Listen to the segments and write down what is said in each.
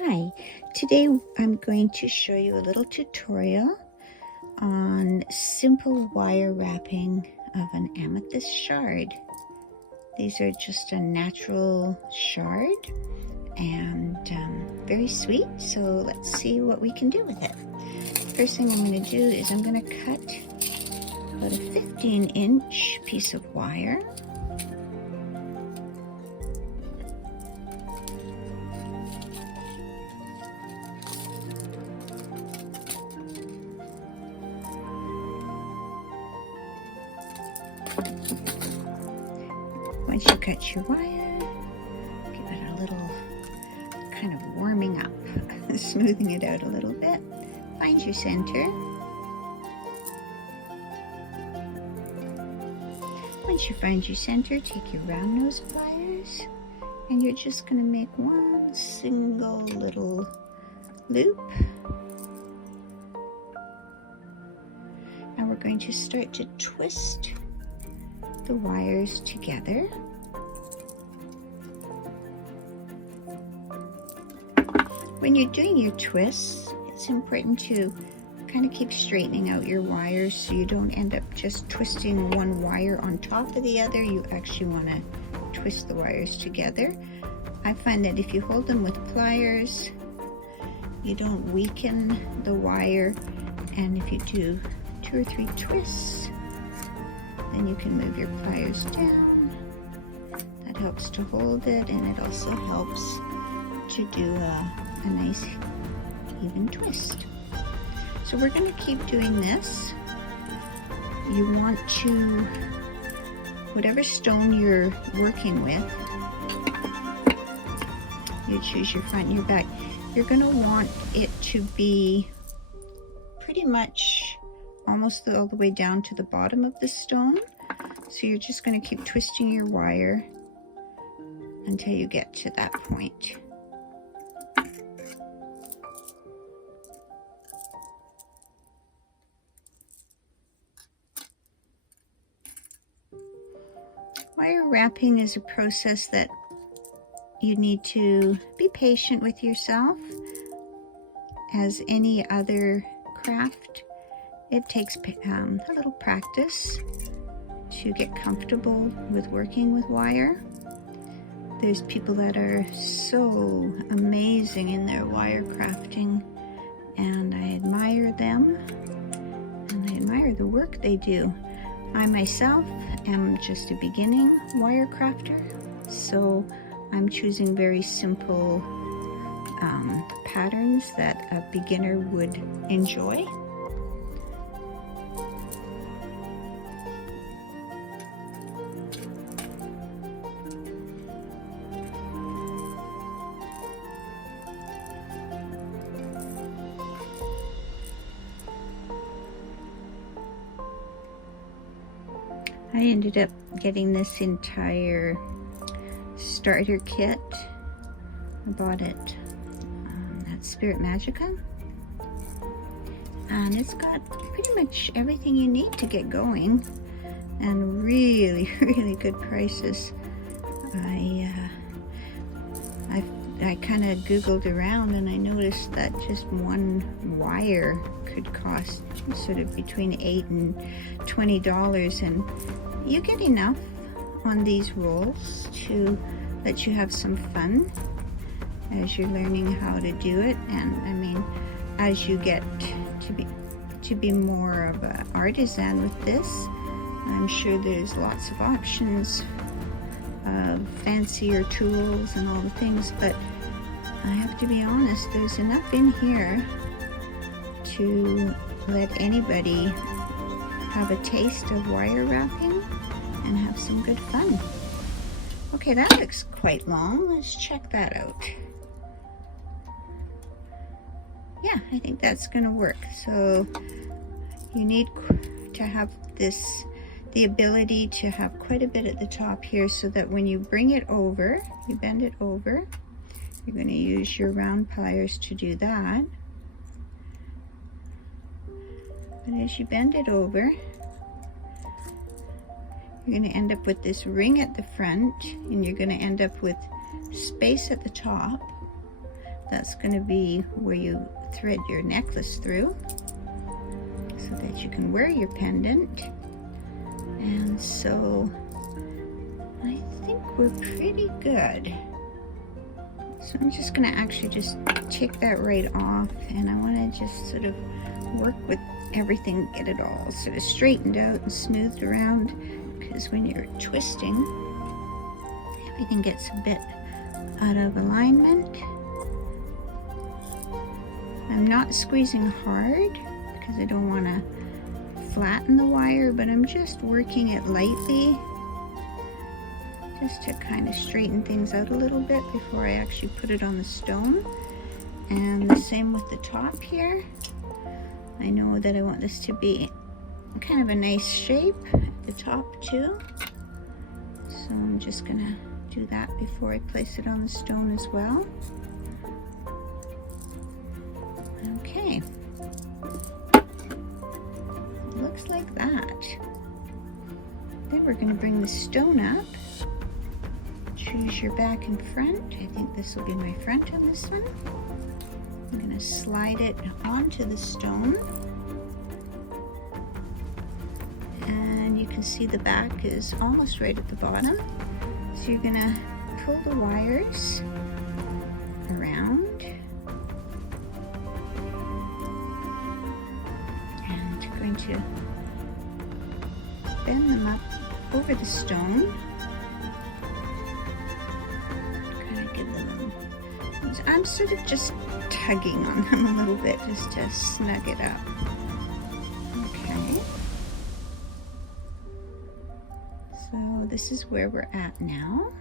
Hi, today I'm going to show you a little tutorial on simple wire wrapping of an amethyst shard. These are just a natural shard and very sweet, so let's see what we can do with it. First thing I'm going to do is I'm going to cut about a 15-inch piece of wire. Once you cut your wire, give it a little kind of warming up, smoothing it out a little bit. Find your center. Once you find your center, take your round nose pliers and you're just going to make one single little loop. And we're going to start to twist the wires together. When you're doing your twists, it's important to kind of keep straightening out your wires so you don't end up just twisting one wire on top of the other. You actually want to twist the wires together. I find that if you hold them with pliers, you don't weaken the wire, and if you do 2 or 3 twists, then you can move your pliers down. That helps to hold it, and it also helps to do a nice even twist. So we're going to keep doing this. You want to, whatever stone you're working with, you choose your front and your back. You're going to want it to be pretty much almost all the way down to the bottom of the stone. So you're just going to keep twisting your wire until you get to that point. Wire wrapping is a process that you need to be patient with yourself. As any other craft, it takes a little practice to get comfortable with working with wire. There's people that are so amazing in their wire crafting, and I admire them, and I admire the work they do. I myself am just a beginning wire crafter, so I'm choosing very simple patterns that a beginner would enjoy. I ended up getting this entire starter kit. I bought it at Spirit Magica, and it's got pretty much everything you need to get going, and really good prices. I kind of googled around and I noticed that just one wire could cost sort of between $8 and $20, and you get enough on these rolls to let you have some fun as you're learning how to do it. And I mean, as you get to be more of an artisan with this, I'm sure there's lots of options of fancier tools and all the things, but I have to be honest, there's enough in here to let anybody have a taste of wire wrapping and have some good fun. Okay, that looks quite long. Let's check that out. Yeah, I think that's gonna work. So you need to have the ability to have quite a bit at the top here, so that when you bring it over, you bend it over, you're going to use your round pliers to do that. But as you bend it over, you're going to end up with this ring at the front, and you're going to end up with space at the top That's going to be where you thread your necklace through so that you can wear your pendant. And so I think we're pretty good. So I'm just going to actually just take that right off, and I want to just sort of work with everything, get it all sort of straightened out and smoothed around, because when you're twisting, everything gets a bit out of alignment. I'm not squeezing hard because I don't want to flatten the wire, but I'm just working it lightly just to kind of straighten things out a little bit before I actually put it on the stone. And the same with the top here. I know that I want this to be kind of a nice shape at the top too. So I'm just gonna do that before I place it on the stone as well. Okay. Looks like that. Then we're gonna bring the stone up. Choose your back and front. I think this will be my front on this one. I'm going to slide it onto the stone, and you can see the back is almost right at the bottom. So you're going to pull the wires around and you're going to bend them up over the stone. I'm sort of just tugging on them a little bit just to snug it up. Okay. So this is where we're at now.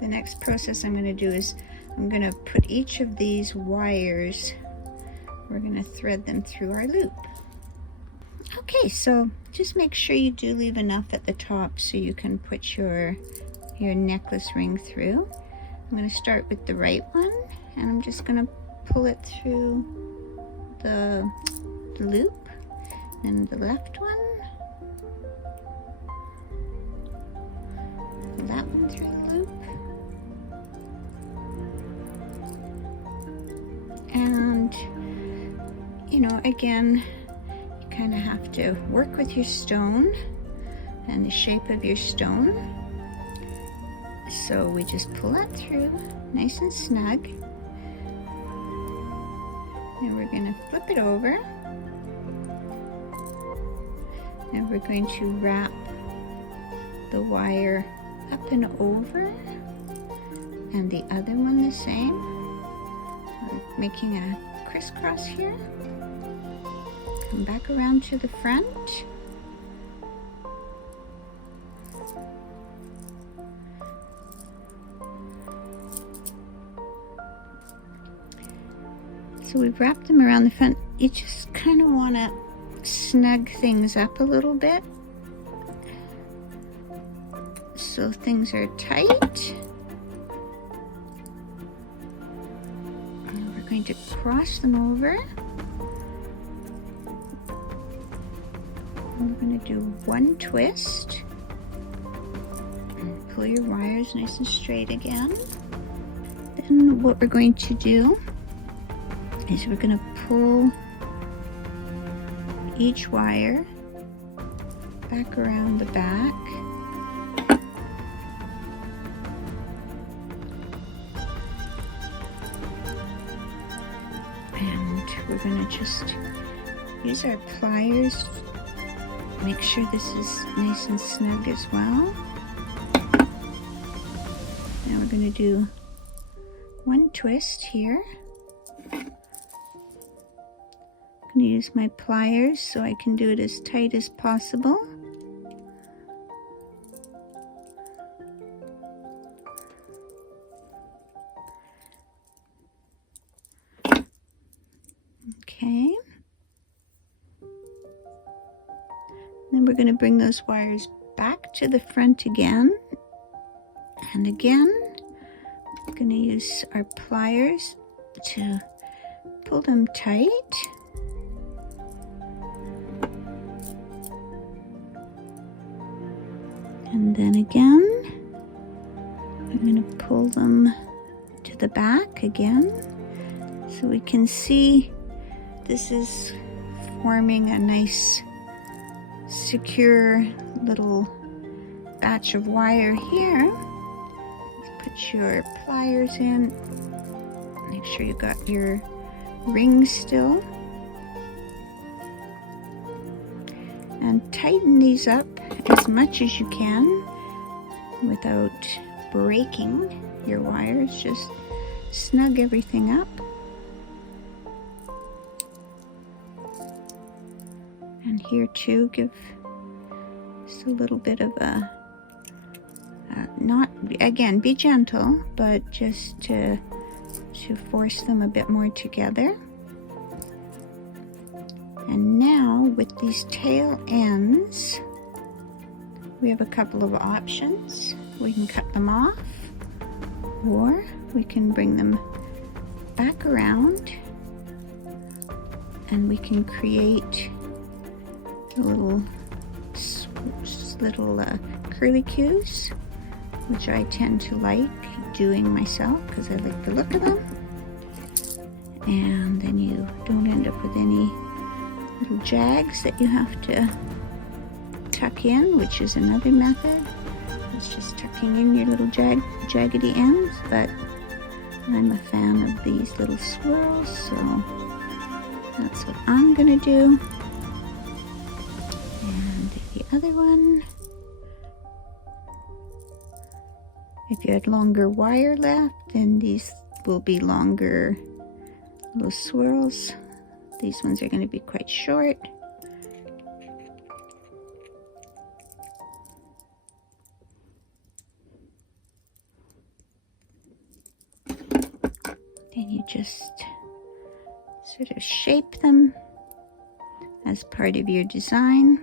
The next process I'm going to do is I'm going to put each of these wires, we're going to thread them through our loop. Okay, so just make sure you do leave enough at the top so you can put your necklace ring through. I'm going to start with the right one, and I'm just going to pull it through the loop, and the left one, pull that one through the loop, and you know, again, you kind of have to work with your stone and the shape of your stone. So we just pull that through nice and snug. Then we're going to flip it over. And we're going to wrap the wire up and over, and the other one the same. We're making a crisscross here. Come back around to the front. So we've wrapped them around the front. You just kind of want to snug things up a little bit so things are tight. And we're going to cross them over. And we're going to do one twist. And pull your wires nice and straight again. Then what we're going to do is we're going to pull each wire back around the back. And we're going to just use our pliers, make sure this is nice and snug as well. Now we're going to do one twist here. I'm going to use my pliers so I can do it as tight as possible. Okay. Then we're going to bring those wires back to the front again. And again, we're going to use our pliers to pull them tight. And then again, I'm I'm going to pull them to the back again so we can see this is forming a nice secure little batch of wire here. Put your pliers in. Make sure you got your rings still. And tighten these up as much as you can without breaking your wires. Just snug everything up. And here too, give just a little bit of a, not, again, be gentle, but just to force them a bit more together. And now with these tail ends, we have a couple of options. We can cut them off, or we can bring them back around and we can create a little curlicues, which I tend to like doing myself because I like the look of them. And then you don't end up with any little jags that you have to tuck in, which is another method. It's just tucking in your little jaggedy ends, but I'm a fan of these little swirls, so that's what I'm gonna do. And the other one, if you had longer wire left, then these will be longer little swirls. These ones are going to be quite short. Then you just sort of shape them as part of your design.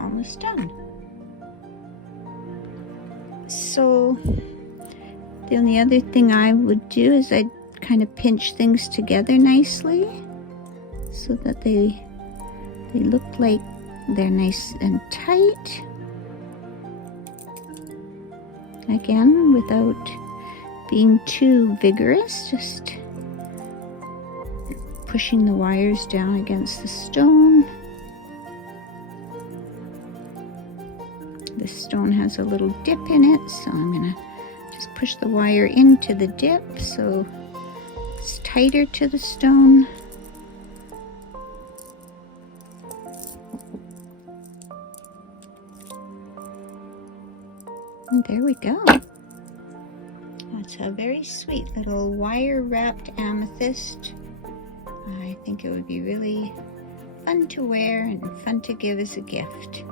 Almost done. So the only other thing I would do is I'd kind of pinch things together nicely so that they look like they're nice and tight. Again, without being too vigorous, just pushing the wires down against the stone. The stone has a little dip in it, so I'm gonna just push the wire into the dip so it's tighter to the stone. And there we go. That's a very sweet little wire wrapped amethyst. I think it would be really fun to wear and fun to give as a gift.